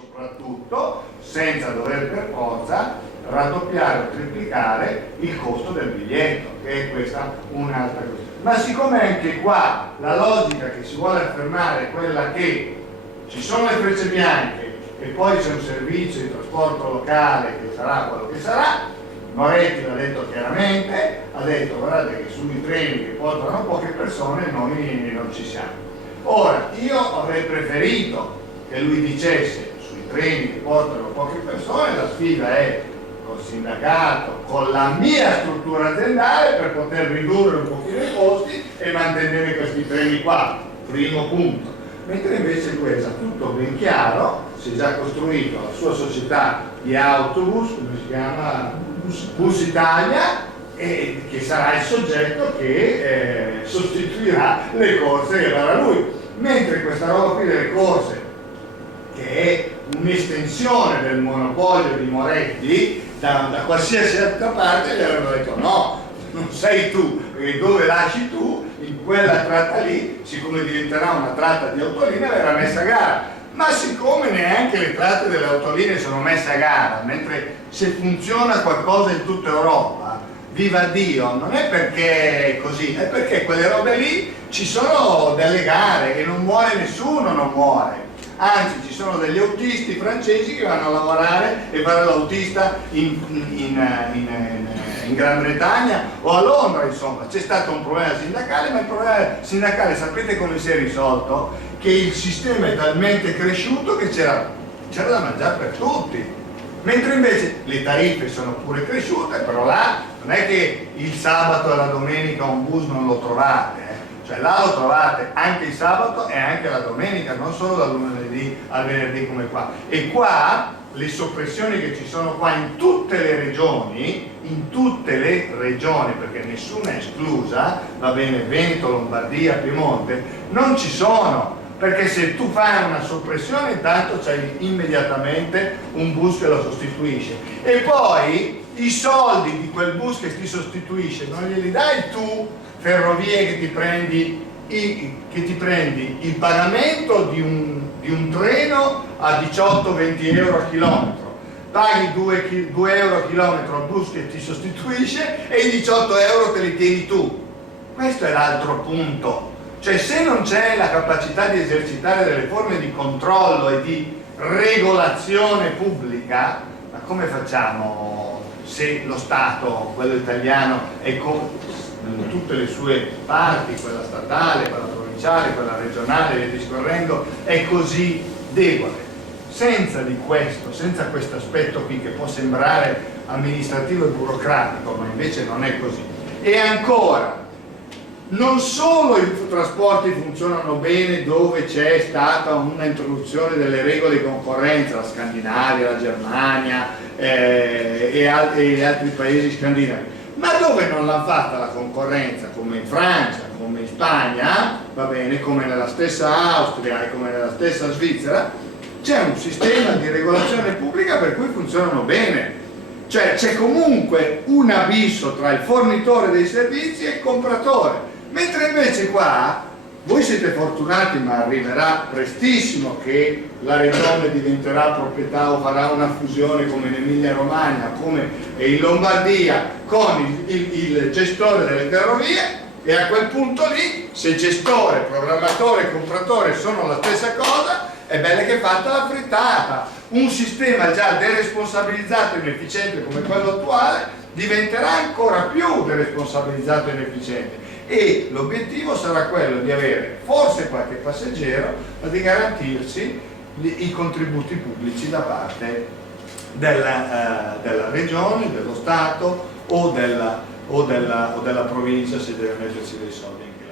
soprattutto senza dover per forza raddoppiare o triplicare il costo del biglietto, che è questa un'altra questione. Ma siccome anche qua la logica che si vuole affermare è quella che ci sono le frecce bianche e poi c'è un servizio di trasporto locale che sarà quello che sarà, Moretti l'ha detto chiaramente, ha detto guardate che sui treni che portano poche persone noi non ci siamo. Ora, io avrei preferito che lui dicesse sui treni che portano poche persone la sfida è col sindacato, con la mia struttura aziendale per poter ridurre un pochino i costi e mantenere questi treni qua, primo punto. Mentre invece lui è già tutto ben chiaro, si è già costruito la sua società di autobus, come si chiama? Bus Italia, e che sarà il soggetto che sostituirà le corse che farà lui. Mentre questa roba qui delle corse, che è un'estensione del monopolio di Moretti, da qualsiasi altra parte gli avrebbero detto no, non sei tu, perché dove lasci tu, in quella tratta lì, siccome diventerà una tratta di autolinee, verrà messa a gara. Ma siccome neanche le tratte delle autolinee sono messe a gara, mentre se funziona qualcosa in tutta Europa, viva Dio, non è perché è così, è perché quelle robe lì ci sono delle gare e non muore nessuno, non muore. Anzi, ci sono degli autisti francesi che vanno a lavorare e fare l'autista in Gran Bretagna o a Londra, insomma. C'è stato un problema sindacale, ma il problema sindacale sapete come si è risolto? Che il sistema è talmente cresciuto che c'era da mangiare per tutti. Mentre invece le tariffe sono pure cresciute, però là non è che il sabato e la domenica un bus non lo trovate. Cioè là lo trovate anche il sabato e anche la domenica, non solo dal lunedì al venerdì come qua. E qua le soppressioni che ci sono qua in tutte le regioni, perché nessuna è esclusa, va bene, Veneto, Lombardia, Piemonte, non ci sono, perché se tu fai una soppressione intanto c'hai immediatamente un bus che lo sostituisce e poi i soldi di quel bus che ti sostituisce non glieli dai tu, Ferrovie, che ti prendi il pagamento di un treno a 18-20 euro a chilometro, paghi 2 euro a chilometro al bus che ti sostituisce e i 18 euro te li tieni tu. Questo è l'altro punto, cioè se non c'è la capacità di esercitare delle forme di controllo e di regolazione pubblica, ma come facciamo se lo Stato, quello italiano, è in tutte le sue parti, quella statale, quella provinciale, quella regionale, via discorrendo, è così debole? Senza questo aspetto qui che può sembrare amministrativo e burocratico, ma invece non è così. E ancora, non solo i trasporti funzionano bene dove c'è stata un'introduzione delle regole di concorrenza, la Scandinavia, la Germania e altri paesi scandinavi, ma dove non l'hanno fatta la concorrenza, come in Francia, come in Spagna, va bene, come nella stessa Austria e come nella stessa Svizzera, c'è un sistema di regolazione pubblica per cui funzionano bene. Cioè c'è comunque un abisso tra il fornitore dei servizi e il compratore, mentre invece qua voi siete fortunati, ma arriverà prestissimo che la regione diventerà proprietà o farà una fusione come in Emilia Romagna, come in Lombardia, con il gestore delle ferrovie, e a quel punto lì, se gestore, programmatore e compratore sono la stessa cosa, è bella che è fatta la frittata. Un sistema già deresponsabilizzato e inefficiente come quello attuale diventerà ancora più deresponsabilizzato e inefficiente. E l'obiettivo sarà quello di avere forse qualche passeggero, ma di garantirsi i contributi pubblici da parte della regione, dello Stato o della provincia, se deve mettersi dei soldi anche